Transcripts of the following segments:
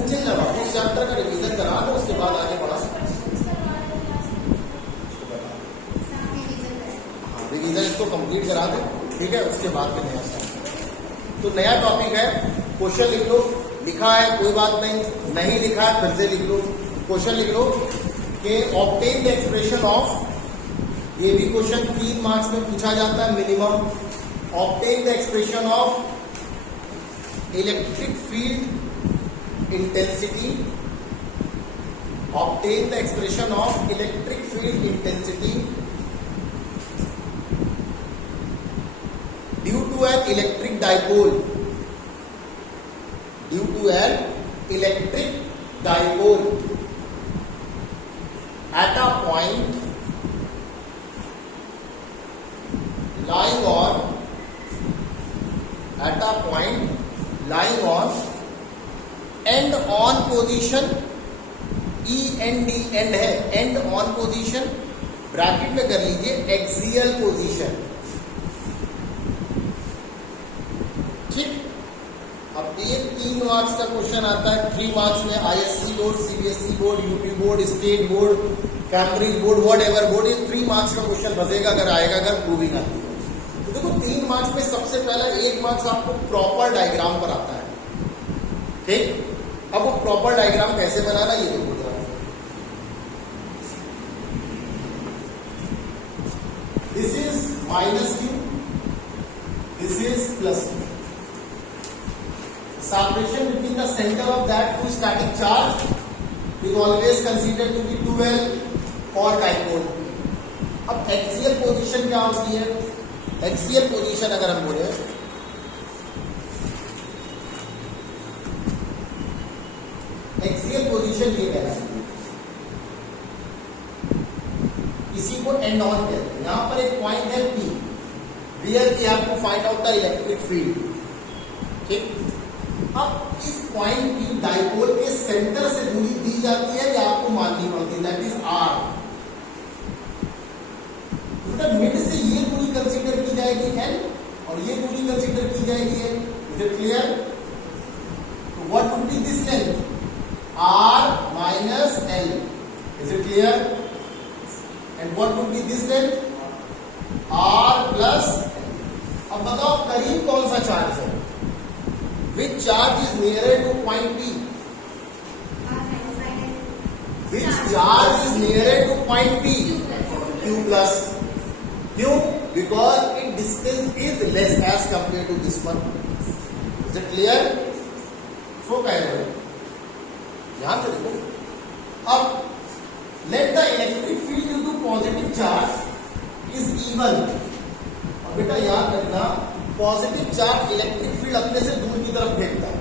Change लगा उस chapter का रिवीजन करा दो, उसके बाद आगे बढ़ा। हाँ, रिवीजन इसको कंप्लीट करा दो, ठीक है, उसके बाद में नया स्टार्ट। तो नया टॉपिक है, क्वेश्चन लिख लो। लिखा है कोई बात नहीं लिखा है फिर से लिख लो। क्वेश्चन लिख लो कि ऑब्टेन द एक्सप्रेशन ऑफ, ये भी क्वेश्चन 3 मार्क्स में पूछा जाता है minimum. Obtain the expression of electric field intensity, obtain the expression of electric field intensity due to an electric dipole, due to an electric dipole at a point lying on end on position, END end है, end on position, bracket में कर लीजिए axial position. ठीक, अब ये 3 marks का question आता है। 3 मार्क्स में ISC board, CBSE board, UP board, state board, Cambridge board, what ever board, ये 3 मार्क्स का क्वेश्चन बचेगा अगर आएगा, अगर प्रूविंग आती है। तो देखो 3 मार्क्स में सबसे पहला 1 मार्क्स आपको प्रॉपर डायग्राम पर आता है। ठीक, अब वो प्रॉपर डायग्राम कैसे बनाना ये देखो जरा। This is minus Q, this is plus Q. Separation between the center of that two static charge is always considered to be 12 for dipole. अब एक्सियल पोजीशन क्या होती है? एक्सियल पोजीशन अगर हम बोले, एक्सियल पोजीशन ये कहलाती है, इसी को एंड ऑन कहते हैं। यहां पर एक पॉइंट है P, where we have to find out the electric field. ठीक, अब इस पॉइंट की डाइपोल के सेंटर से दूरी दी जाती है या आपको माननी पड़ती है, दैट इज आर। मतलब मिड से ये दूरी कंसीडर की जाएगी एल और ये दूरी कंसीडर की जाएगी एल। Is it clear? तो what would be this length? R minus L. Is it clear? And what would be this length? R plus. अब बताओ करीब कौन सा चार्ज है? Which charge is nearer to point P? Which charge is nearer to point P? Q plus. Q? Because its distance is less as compared to this one. Is it clear? So कह रहे हो, ध्यान से देखो। अब let the electric field due to positive charge is even. और बेटा याद रखना, पॉजिटिव चार्ज इलेक्ट्रिक फील्ड अपने से दूर की तरफ फेंकता है,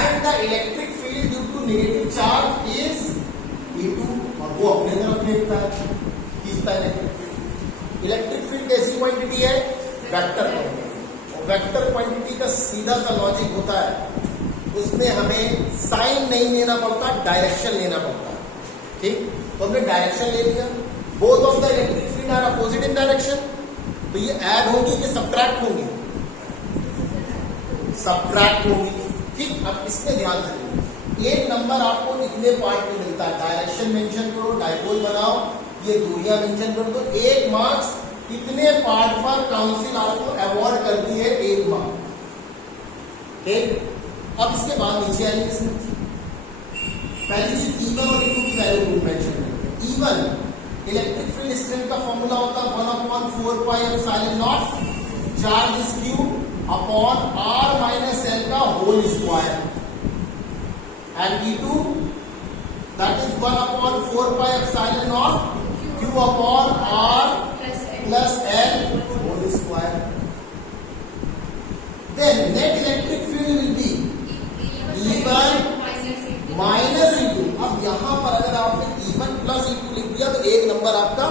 and the electric field due to negative charge is E2, और वो अपने तरफ फेंकता है, खींचता है इलेक्ट्रिक फील्ड। इलेक्ट्रिक फील्ड कैसी क्वांटिटी है? Vector quantity. और वेक्टर क्वांटिटी का सीधा सा लॉजिक होता है, उसमें हमें साइन नहीं लेना पड़ता, डायरेक्शन लेना पड़ता है। ठीक, तो हमने डायरेक्शन ले लिया, both of the electric field are opposite in direction, तो ये ऐड होगी कि सब्ट्रैक्ट होगी? सब्ट्रैक्ट होगी। ठीक, अब इसमें ध्यान रखिए, एक नंबर आपको इतने पार्ट में मिलता है, डायरेक्शन मेंशन करो, डाइपोल बनाओ, ये दूरियां मेंशन कर दो, 1 मार्क्स इतने पार्ट पर काउंसिल आपको अवॉर्ड करती है, 1 मार्क। ठीक, अब इसके बाद नीचे आएंगे इसमें। पहली चीज E1 और E2 की वैल्यू मेंशन करते हैं। E1 इलेक्ट्रिक फील्ड स्ट्रेंथ का फॉर्मूला होता है 1/4 pi epsilon naught charge is Q upon R minus L का whole square, and E2 that is 1/4 pi epsilon naught Q upon R plus L whole square. Then net electric field will be E1 minus E2। अब यहां पर अगर आपने E1 plus E2 लिख दिया तो 1 number आपका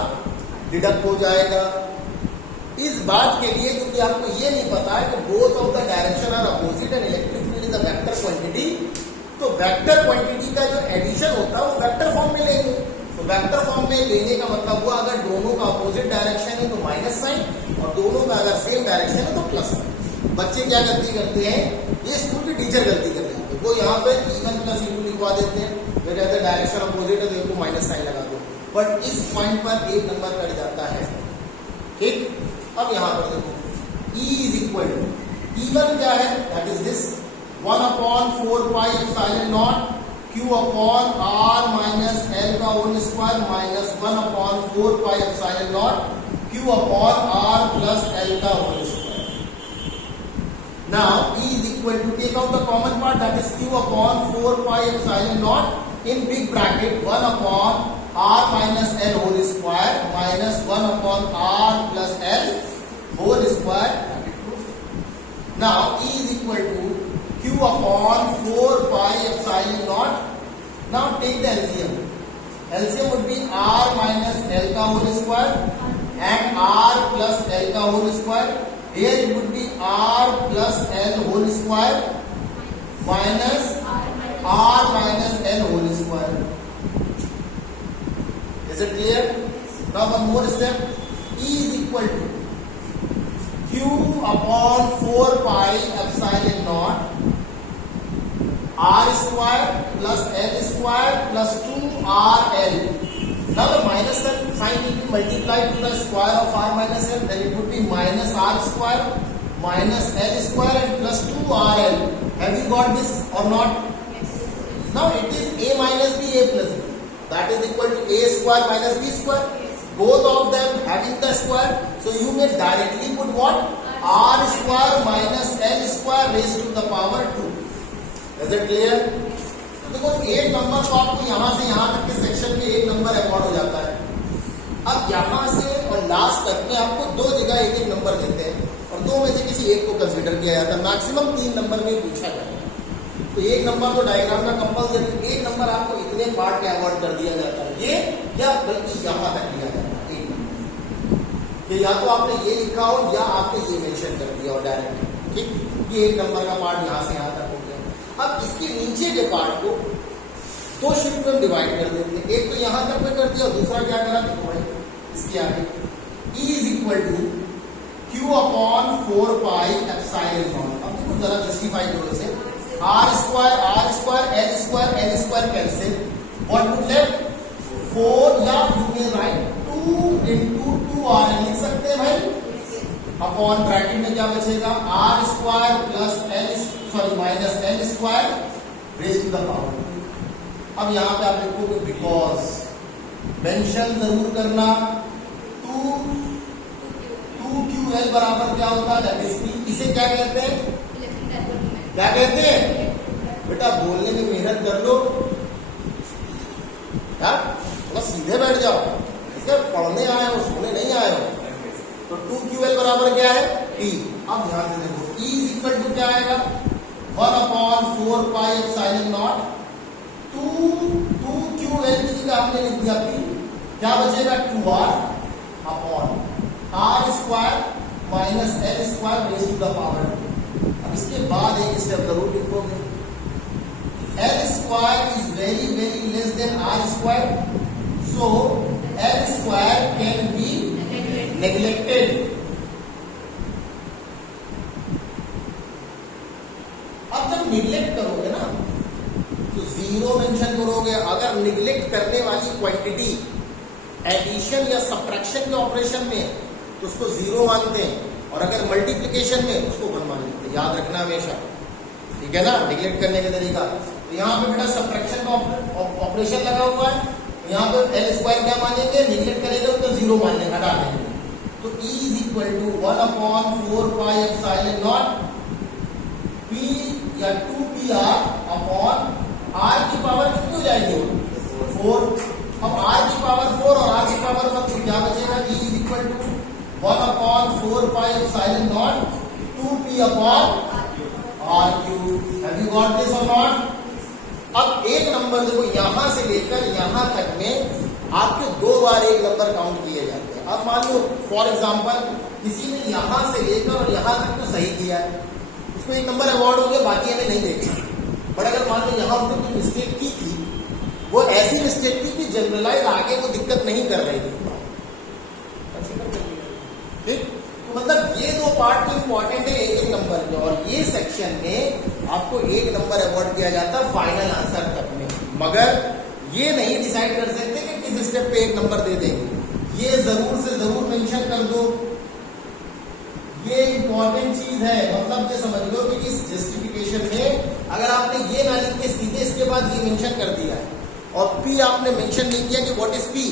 डिडक्ट हो जाएगा। इस बात के लिए क्योंकि आपको ये नहीं पता है कि both of the direction are opposite and electric field is a vector quantity, तो वेक्टर क्वांटिटी का जो एडिशन होता है वो वेक्टर फॉर्म में लेंगे। तो वेक्टर फॉर्म में लेने का मतलब हुआ अगर दोनों का अपोजिट डायरेक्शन है तो माइनस साइन, और दोनों का अगर सेम डायरेक्शन है तो प्लस साइन। बच्चे क्या गलती करते हैं, ये स्कूल के टीचर गलती करते हैं, वो यहाँ पे E1 प्लस E2 लिखवा देते हैं, वे कहते हैं डायरेक्शन अपोजिट है तो एक को माइनस साइन लगा दो, बट इस पॉइंट पर एक नंबर कट जाता है। ठीक, अब यहां पर देखो E is equal to E1 क्या है, that is this 1/4 pi epsilon naught Q upon R minus L का whole square minus 1/4 pi epsilon naught Q upon R plus L का whole square. Now E is equal to, take out the common part, that is Q upon 4 pi epsilon naught in big bracket 1 upon R minus L whole square minus 1 upon R plus L whole square. Now E is equal to Q upon 4 pi epsilon naught. Now take the LCM. LCM would be R minus L ka whole square and R plus L ka whole square. Here it would be R plus L whole square minus R minus L whole square. Is it clear? Now one more step. E is equal to Q upon 4 pi epsilon naught R square plus L square plus 2RL. Now the minus sign will be multiplied to the square of R minus L, then it would be minus R square minus L square and plus 2RL. Have you got this or not? Yes. Now it is A minus B, A plus B. That is equal to A square minus B square. Yes. Both of them having the square. So you may directly put what? R square minus L square raised to the power 2. Is it clear? देखो एक number तो आपको यहां से यहां तक के section में एक नंबर अवॉर्ड हो जाता है। अब यहां से और लास्ट तक में आपको दो जगह एक एक नंबर देते हैं और दो में से किसी एक को कंसीडर किया जाता है। मैक्सिमम 3 नंबर में पूछा जाता है। तो एक नंबर तो डायग्राम में कंपल्सरी, एक नंबर आपको इतने पार्ट में अवॉर्ड कर दिया जाता है, ये या बल्कि यहां तक दिया जाता है एक नंबर कि या तो आपने ये लिखा हो या आपने ये मेंशन कर दिया हो डायरेक्ट। ठीक, ये एक नंबर का पार्ट यहां से यहां तक हो गया। अब इसके नीचे के पार्ट को दो शिफ्ट में डिवाइड कर देते हैं, एक तो यहां तक में कर दिया और दूसरा क्या करा, देखो भाई इसके आगे E is equal to Q upon 4 pi epsilon naught. अब देखो जरा जस्टिफाई करो इसे, R square L square cancel, what would left 4 या you may right 2 into 2R लिख सकते हैं भाई, अपॉन ब्रैकेट में क्या बचेगा R square plus minus L square raise to the power. अब यहां पे आप लिखोगे बिकॉज, मेंशन जरूर करना 2QL बराबर क्या होता है, दैट इज P। इसे क्या कहते हैं, क्या कहते हैं बेटा, बोलने में मेहनत कर लो यार, थोड़ा सीधे बैठ जाओ, इसके पढ़ने आए हो सोने नहीं आए हो। तो 2QL बराबर क्या है, P। अब ध्यान से देखो E इज इक्वल टू क्या आएगा, 1/4 पाई एप्सिलॉन नॉट 2QL की जगह हमने लिख दिया P, क्या बचेगा 2R upon R square minus L square raise to the power 2। अब इसके बाद एक स्टेप जरूर लिखोगे, L square is very very less than R square, so L square can be neglected. अब जब निग्लेक्ट करोगे ना तो जीरो मेंशन करोगे। अगर निग्लेक्ट करने वाली क्वांटिटी एडिशन या सब्ट्रैक्शन के ऑपरेशन में तो उसको जीरो मानते हैं और अगर मल्टीप्लिकेशन में उसको 1 मान लेते हैं, याद रखना हमेशा, ठीक है ना, निग्लेक्ट करने का तरीका। तो यहाँ पे बेटा सब्ट्रैक्शन का ऑपरेशन लगा हुआ है, यहाँ पे L स्क्वायर क्या मानेंगे, निग्लेक्ट करेंगे तो जीरो मान लेंगे, हटा देंगे। तो E is equal to 1/4 pi epsilon naught P या 2PR अपॉन R की पावर कितनी हो जाएगी 4। अब R की पावर 4 और R की पावर 1 तो क्या बचेगा, E is equal to 1/4 pi epsilon naught 2P upon R cube. Have you got this और नॉट? अब एक नंबर देखो यहां से लेकर यहां तक में आपके 2 बार एक नंबर काउंट किए जाते हैं। अब मान लो फॉर एग्जांपल किसी ने यहां से लेकर और यहां तक तो सही किया है, उसको एक नंबर अवार्ड हो गया, बाकी हमें नहीं देखा। बट अगर मान लो यहां उसने कोई मिस्टेक की थी, वो ऐसी मिस्टेक थी कि जनरलाइज आगे वो दिक्कत नहीं कर रही थी, ठीक, तो मतलब ये दो पार्ट तो इंपॉर्टेंट है एक नंबर के, और ये सेक्शन में आपको 1 नंबर अवॉर्ड किया जाता है फाइनल आंसर तक में। मगर ये नहीं डिसाइड कर सकते कि किस स्टेप पे 1 नंबर दे देंगे। ये जरूर से जरूर मेंशन कर दो, ये इंपॉर्टेंट चीज है। मतलब ये समझ लो कि इस जस्टिफिकेशन में अगर आपने ये ना लिख के सीधे इसके बाद ये मेंशन कर दिया है और पी आपने मेंशन नहीं किया कि व्हाट इज पी,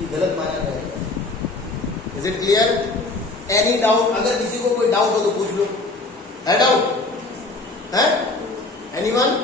ये गलत माना जाएगा। Is it clear? Any doubt? अगर किसी को कोई डाउट हो तो पूछ लो। है डाउट? है एनीवन?